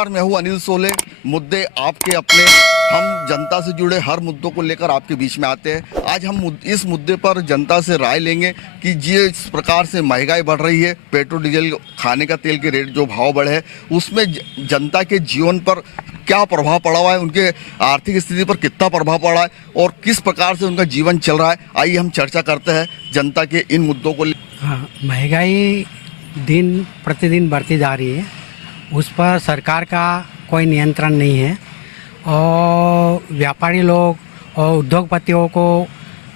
नमस्कार, मैं हूं अनिल सोले। मुद्दे आपके अपने, हम जनता से जुड़े हर मुद्दों को लेकर आपके बीच में आते हैं। आज हम इस मुद्दे पर जनता से राय लेंगे कि जिस प्रकार से महंगाई बढ़ रही है, पेट्रोल डीजल खाने का तेल के रेट जो भाव बढ़े हैं, उसमें जनता के जीवन पर क्या प्रभाव पड़ा हुआ है, उनके आर्थिक स्थिति पर कितना प्रभाव पड़ा है और किस प्रकार से उनका जीवन चल रहा है। आइए हम चर्चा करते हैं जनता के इन मुद्दों को। हाँ, महंगाई दिन प्रतिदिन बढ़ती जा रही है, उस पर सरकार का कोई नियंत्रण नहीं है और व्यापारी लोग और उद्योगपतियों को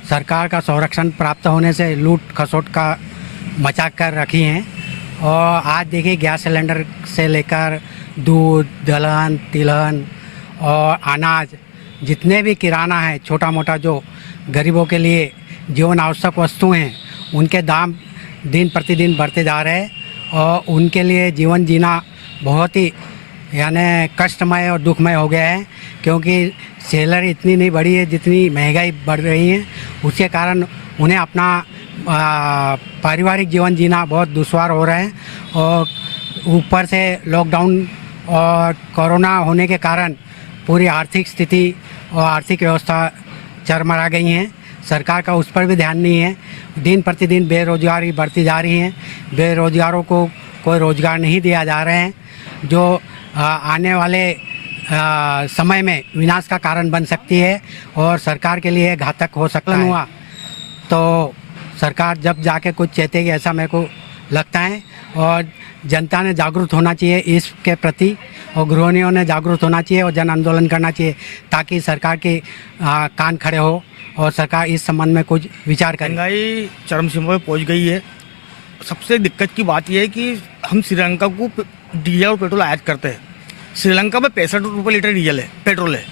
सरकार का संरक्षण प्राप्त होने से लूट खसोट का मचा कर रखी हैं। और आज देखिए, गैस सिलेंडर से लेकर दूध, दलहन, तिलहन और अनाज, जितने भी किराना है, छोटा मोटा जो गरीबों के लिए जीवन आवश्यक वस्तुएं हैं, उनके दाम दिन प्रतिदिन बढ़ते जा रहे हैं और उनके लिए जीवन जीना बहुत ही यानी कष्टमय और दुखमय हो गया है, क्योंकि सैलरी इतनी नहीं बढ़ी है जितनी महंगाई बढ़ रही है। उसके कारण उन्हें अपना पारिवारिक जीवन जीना बहुत दुश्वार हो रहा है और ऊपर से लॉकडाउन और कोरोना होने के कारण पूरी आर्थिक स्थिति और आर्थिक व्यवस्था चरमरा गई हैं। सरकार का उस पर भी ध्यान नहीं है। दिन प्रतिदिन बेरोजगारी बढ़ती जा रही है, बेरोजगारों को कोई रोज़गार नहीं दिया जा रहे हैं, जो आने वाले समय में विनाश का कारण बन सकती है और सरकार के लिए घातक हो सकता हुआ। तो सरकार जब जाके कुछ चेतेगी, ऐसा मेरे को लगता है। और जनता ने जागरूक होना चाहिए इसके प्रति और गृहिणियों ने जागरूक होना चाहिए और जन आंदोलन करना चाहिए, ताकि सरकार के कान खड़े हो और सरकार इस संबंध में कुछ विचार करे। महंगाई चरम सीमा पर पहुंच गई है। सबसे दिक्कत की बात यह है कि हम श्रीलंका को डीजल और पेट्रोल आयात करते हैं। श्रीलंका में 65 रुपये लीटर डीजल है, पेट्रोल है,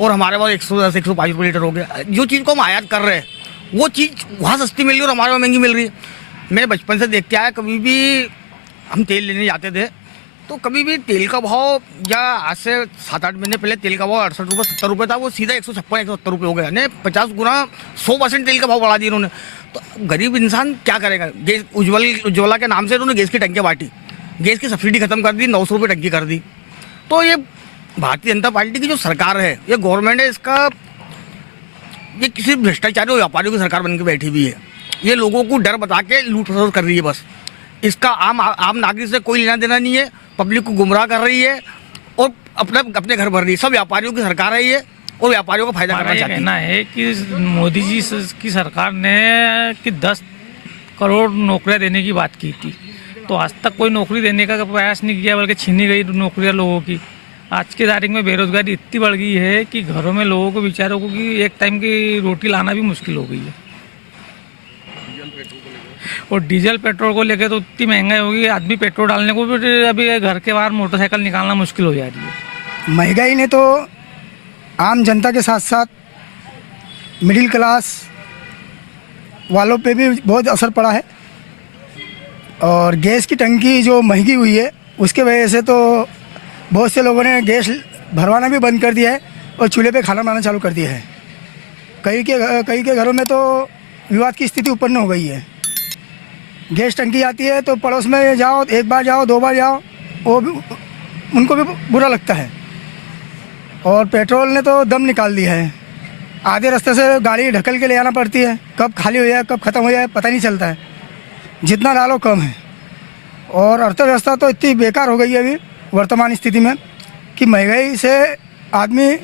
और हमारे पास 110-105 रुपये लीटर हो गया। जो चीज़ को हम आयात कर रहे हैं वो चीज़ वहाँ सस्ती मिल रही है और हमारे वहाँ महंगी मिल रही है। मैं बचपन से देखते आया, कभी भी हम तेल लेने जाते थे तो कभी भी तेल का भाव, या आज से 7-8 महीने पहले तेल का भाव 68 रुपये 70 रुपये था, वो सीधा 156-170 रुपये हो गया। ने 50 गुना 100% तेल का भाव बढ़ा दिया इन्होंने। तो गरीब इंसान क्या करेगा? गैस उज्ज्वला के नाम से उन्होंने गैस की टंकियाँ बांटी, गैस की सब्सिडी खत्म कर दी, 900 रुपये टंकी कर दी। तो ये भारतीय जनता पार्टी की जो सरकार है, ये गवर्नमेंट है, इसका ये किसी भ्रष्टाचारी और व्यापारियों की सरकार बन के बैठी हुई है। ये लोगों को डर बता के लूट खसोट कर रही है बस। इसका आम नागरिक से कोई लेना देना नहीं है। पब्लिक को गुमराह कर रही है और अपने घर भर रही है। सब व्यापारियों की सरकार है ये, और व्यापारियों को फायदा करना चाहती है। कहना है कि मोदी जी की सरकार ने कि 10 करोड़ नौकरियां देने की बात की थी, तो आज तक कोई नौकरी देने का प्रयास नहीं किया, बल्कि छीनी गई नौकरियां लोगों की। आज की तारीख में बेरोजगारी इतनी बढ़ गई है कि घरों में लोगों को, बेचारों को, कि एक टाइम की रोटी लाना भी मुश्किल हो गई है। और डीजल पेट्रोल को लेकर तो इतनी महंगाई होगी, आदमी पेट्रोल डालने को भी अभी घर के बाहर मोटरसाइकिल निकालना मुश्किल हो जा रही है। महंगाई ने तो आम जनता के साथ साथ मिडिल क्लास वालों पे भी बहुत असर पड़ा है। और गैस की टंकी जो महंगी हुई है, उसके वजह से तो बहुत से लोगों ने गैस भरवाना भी बंद कर दिया है और चूल्हे पे खाना बनाना चालू कर दिया है। कई के घरों में तो विवाद की स्थिति उत्पन्न हो गई है। गैस टंकी आती है तो पड़ोस में जाओ, एक बार जाओ, 2 बार जाओ, वो भी उनको भी बुरा लगता है। और पेट्रोल ने तो दम निकाल दिया है। आधे रास्ते से गाड़ी ढकल के ले आना पड़ती है, कब खाली हो जाए कब ख़त्म हो जाए पता नहीं चलता है। जितना डालो कम है। और अर्थव्यवस्था तो इतनी बेकार हो गई है अभी वर्तमान स्थिति में कि महंगाई से आदमी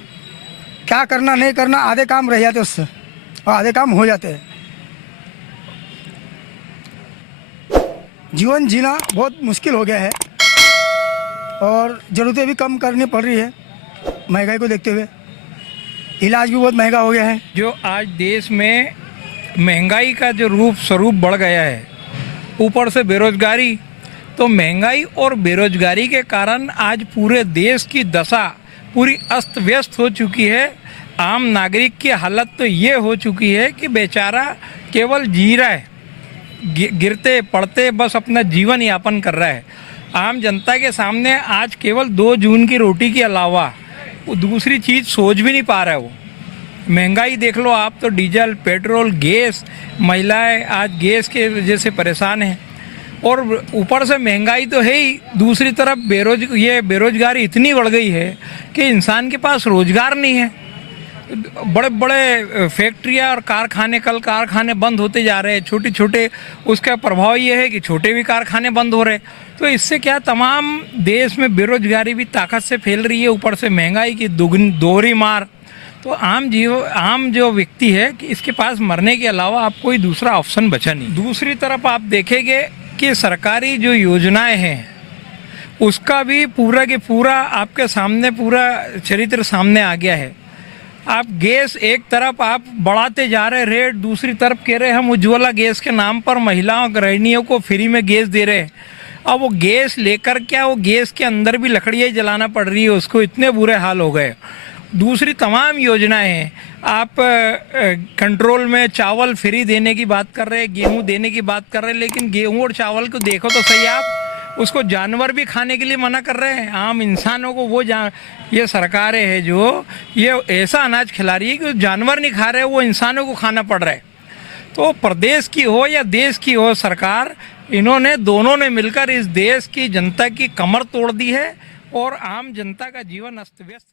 क्या करना नहीं करना, आधे काम रह जाते उससे और आधे काम हो जाते हैं। जीवन जीना बहुत मुश्किल हो गया है और ज़रूरतें भी कम करनी पड़ रही है महंगाई को देखते हुए। इलाज भी बहुत महंगा हो गया है। जो आज देश में महंगाई का जो रूप स्वरूप बढ़ गया है, ऊपर से बेरोजगारी, तो महंगाई और बेरोजगारी के कारण आज पूरे देश की दशा पूरी अस्त व्यस्त हो चुकी है। आम नागरिक की हालत तो ये हो चुकी है कि बेचारा केवल जी रहा है, गिरते पड़ते बस अपना जीवन यापन कर रहा है। आम जनता के सामने आज केवल 2 जून की रोटी के अलावा दूसरी चीज़ सोच भी नहीं पा रहा है वो। महंगाई देख लो आप, तो डीजल, पेट्रोल, गैस, महिलाएं आज गैस के वजह से परेशान हैं। और ऊपर से महंगाई तो है ही, दूसरी तरफ बेरोजगारी इतनी बढ़ गई है कि इंसान के पास रोजगार नहीं है। बड़े बड़े फैक्ट्रियाँ और कल कारखाने बंद होते जा रहे हैं, छोटे छोटे, उसका प्रभाव ये है कि छोटे भी कारखाने बंद हो रहे हैं। तो इससे क्या तमाम देश में बेरोजगारी भी ताकत से फैल रही है, ऊपर से महंगाई की दोहरी मार। तो आम जो व्यक्ति है कि इसके पास मरने के अलावा आप कोई दूसरा ऑप्शन बचा नहीं। दूसरी तरफ आप देखेंगे कि सरकारी जो योजनाएं हैं उसका भी पूरा के पूरा आपके सामने पूरा चरित्र सामने आ गया है। आप गैस एक तरफ आप बढ़ाते जा रहे रेट, दूसरी तरफ कह रहे हम उज्ज्वला गैस के नाम पर महिलाओं गृहिणियों को फ्री में गैस दे रहे हैं। अब वो गैस लेकर क्या, वो गैस के अंदर भी लकड़ियाँ जलाना पड़ रही है उसको, इतने बुरे हाल हो गए। दूसरी तमाम योजनाएं हैं, आप कंट्रोल में चावल फ्री देने की बात कर रहे हैं, गेहूं देने की बात कर रहे हैं, लेकिन गेहूं और चावल को देखो तो सही, आप उसको जानवर भी खाने के लिए मना कर रहे हैं। आम इंसानों को ये सरकारें हैं जो ये ऐसा अनाज खिला रही है कि जानवर नहीं खा रहे, वो इंसानों को खाना पड़ रहा है। तो प्रदेश की हो या देश की हो सरकार, दोनों ने मिलकर इस देश की जनता की कमर तोड़ दी है और आम जनता का जीवन अस्त व्यस्त